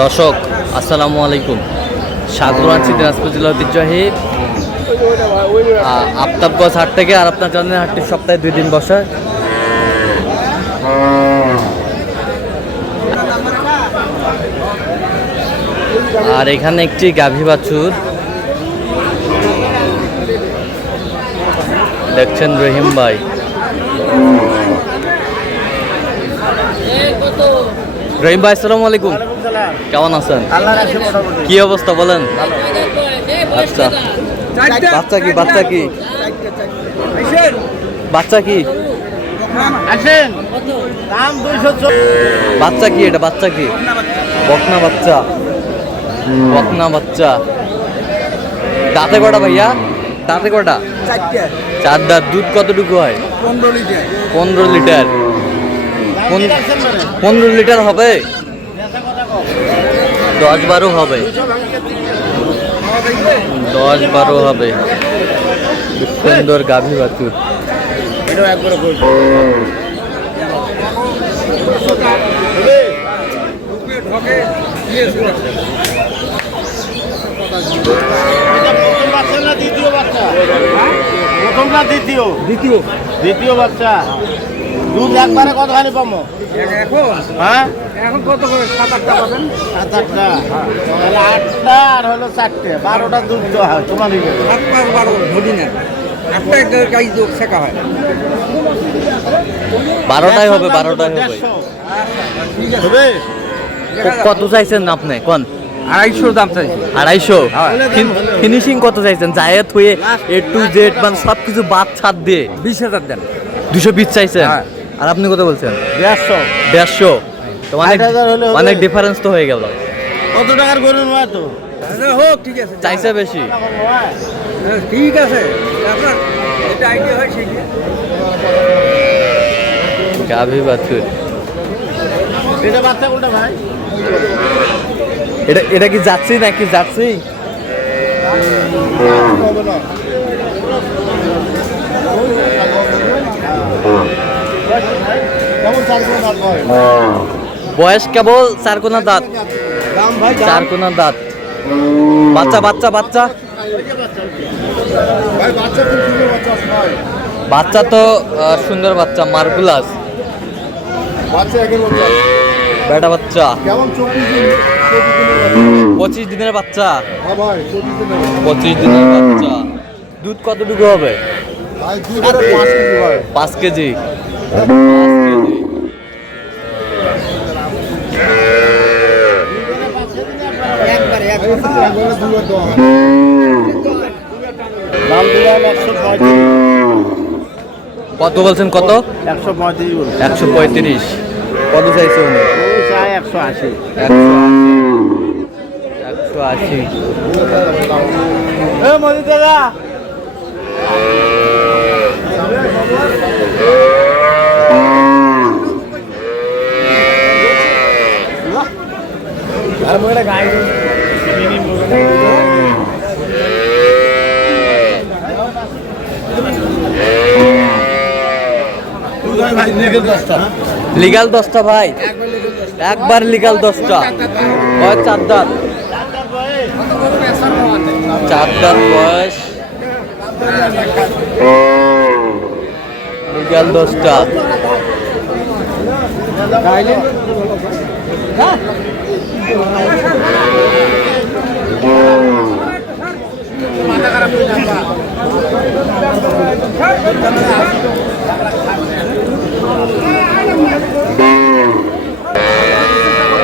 দর্শক আসসালামু আলাইকুম, স্বাগত আছি দিনাজপুর জেলা ঐতিহ্যবাহী আফতাবগঞ্জ হাট থেকে। আর আপনার জানেন হাটটি সপ্তাহে 2 দিন বসে। আর এখানে একটি গাভী বাছুর দেখছেন রহিম ভাই। রহিম ভাই আসসালামু আলাইকুম, কেমন আছেন? কি অবস্থা বলেন? আচ্ছা, বাচ্চা কি বাচ্চা কি বাচ্চা কি বাচ্চা কি এটা বাচ্চা কি? বকনা বাচ্চা, বকনা বাচ্চা। দাঁতে কটা ভাইয়া? দাঁতে কটা? 4 দাঁত। দুধ কতটুকু হয়? 15 লিটার। 15 লিটার হবে? 10-12 হবে। 10-12 হবে। সুন্দর গাভী বাছুর। দ্বিতীয় বাচ্চা। দুধ একবারে কতখানি পাবো হ্যাঁ? এখন কত করে? 7-8টা পাবেন। 7-8টা, তাহলে 8টা আর হলো 4টে, 12টা দুধ দেওয়া হয়। তোমার 7-12 ধরি না, 8টা গাই যোগ শেখা হয়। 12টাই হবে, 12টাই হবে। কত চাইছেন আপনি? কোন 250 দাম চাই। 250? ফিনিশিং কত চাইছেন? জায়েদ হয়ে A to Z মানে সব কিছু বাদ ছাড় দিয়ে 20,000 দেন। 220 চাইছেন। হ্যাঁ। আর আপনি কত বলছেন? 150। 150। তো অনেক 8,000 হলে হবে। অনেক ডিফারেন্স তো হয়ে গেল। কত টাকার গরু নয় তো? হোক, ঠিক আছে, চাইছে বেশি। ঠিক আছে। আপনার যেটা আইডিয়া হয় সেই গাভী বাছুর। এটা বাচ্চা কোনটা ভাই? এটা কি যাচ্ছি নাকি যাচ্ছি? বয়স কেবল 4 কোনা দাঁত। 4 কোনা দাঁত। বাচ্চা বাচ্চা বাচ্চা বাচ্চা তো সুন্দর বাচ্চা, মার্কুলাস বেটা বাচ্চা। 25 দিনের বাচ্চা। 25 দিনের বাচ্চা। দুধ কতটুকু হবে? 5 কেজি। 5 কেজি। দাম দিলাম 135। কত বলছেন? কত? 135 বলছি। 135। কত চাইছে উনি? ওই চাই 180। 180। এ মজিদ দাদা, আর মোটা গাই লিগাল 10টা ভাই, একবার লিগাল 10টা। 4 দাঁত। 4 দাঁত বয়স। লিগাল 10টা।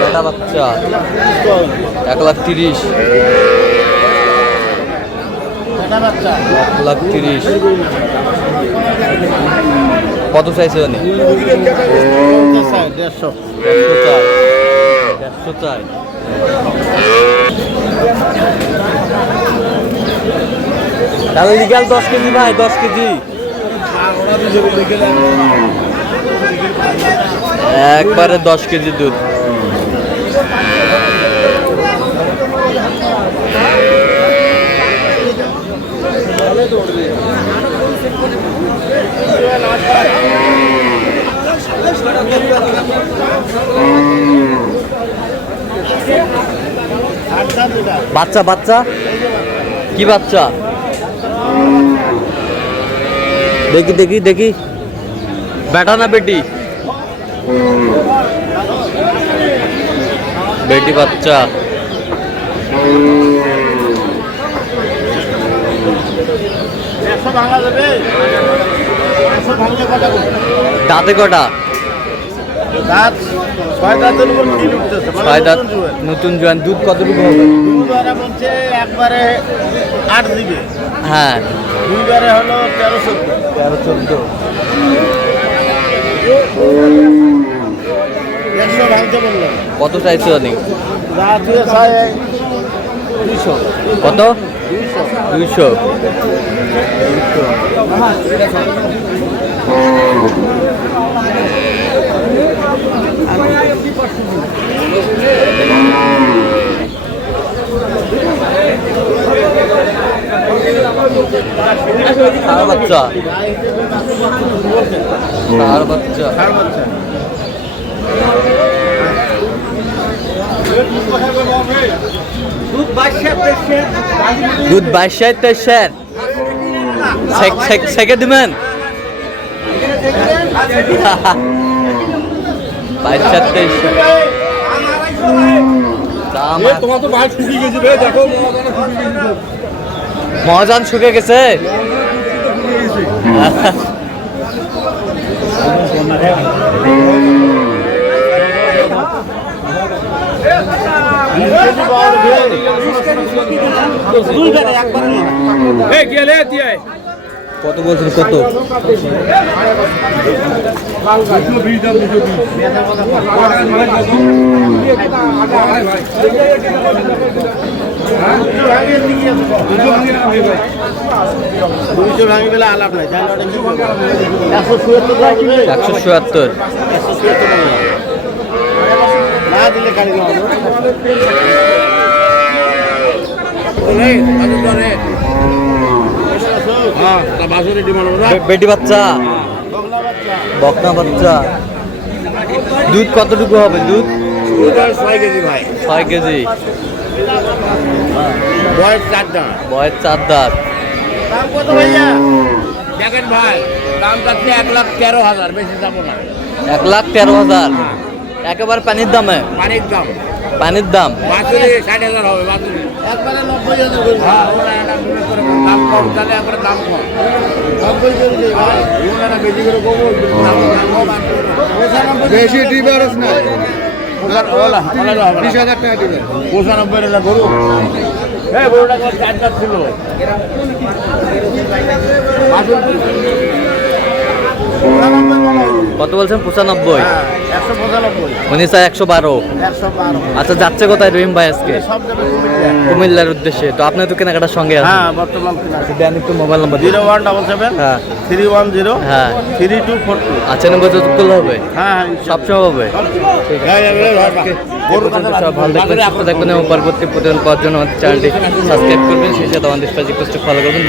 বেটা বাচ্চা 1,30,000। 1,30,000। কত চাইছে উনি? 150। 150 চাই। তাহলে লিগাল 10 কেজি ভাই, 10 কেজি। একবারে 10 কেজি দুধ। বাচ্চা বাচ্চা কি বাচ্চা? দেখি দেখি দেখি, বেটা না বেটি? বেটি বাচ্চা। দাঁতে কটা? দাঁত 6 দাঁতের উপর কিল উঠতেছে, মানে 6 দাঁত, নতুন জোয়ান। নতুন জোয়ান। দুধ কতটুকু হবে? দুইবারে বলছে একবারে 8 দিবে, হ্যাঁ, দুইবারে হলো 13-14। 13-14। 100 ভাঙতে বললাম। কত চাইছো অনেক? যা তুই চাই 200। কত? 200। ষাঁড় বাচ্চা, ষাঁড় বাচ্চা। দুধ 22-23 সেকে দিবেন? 22-23 দাম। তোমার তো ভাই শুকিয়ে গেছে রে, দেখো মহাজান শুকে গেছে। কত বলছেন? কত? ভাঙি গেলে আলাপ নাই, 177 177। না দিলে গাড়ি বেটি বাচ্চা, বকনা বাচ্চা। দুধ কতটুকু হবে? দুধ 6 কেজি ভাই, 6 কেজি। বয়স 4 দাঁত। বয়স 4 দাঁত। দাম কত ভাইয়া? দেখেন ভাই, দাম যাচ্ছে 1,13,000, বেশি যাবো না। 1,13,000 একেবারে পানির দামে? পানির দাম, পানির দাম। বাছুরি 60,000 হবে, বাছুরি একবারে 90,000 করে। হ্যাঁ, ওরা এটা মনে করে দাম কম, তাহলে একবারে দাম কম 90 করে দিই ভাই। ওনারা বেশি করে কমো, দাম কম আছে। বেশি ডিভারেন্স না, 20,000 টাকা দিবে। 95,000 গরু। এই গরুটা 4 দাঁত ছিল। কত বলছেন? 95। 195। উনি চাই 112। 112। আচ্ছা, যাচ্ছে কোথায় রহিম ভাই আজকে? সব জায়গায় কুমিল্লা। কুমিল্লার উদ্দেশ্যে। তো আপনি তো কেনাকাটার সঙ্গে আছেন। হ্যাঁ, বর্তমান কিনা আছে। দেন একটু মোবাইল নাম্বার। 0177 হ্যাঁ 310 হ্যাঁ। 3242। আচ্ছা, নম্বর যত করলে হবে? হ্যাঁ, সবসময় হবে। সব ভালো থাকবেন, সুস্থ থাকবেন এবং পরবর্তী প্রতিদিন পাওয়ার জন্য আমাদের চ্যানেলটি সাবস্ক্রাইব করবেন, সেই সাথে আমাদের ফেসবুক পেজটি ফলো করবেন।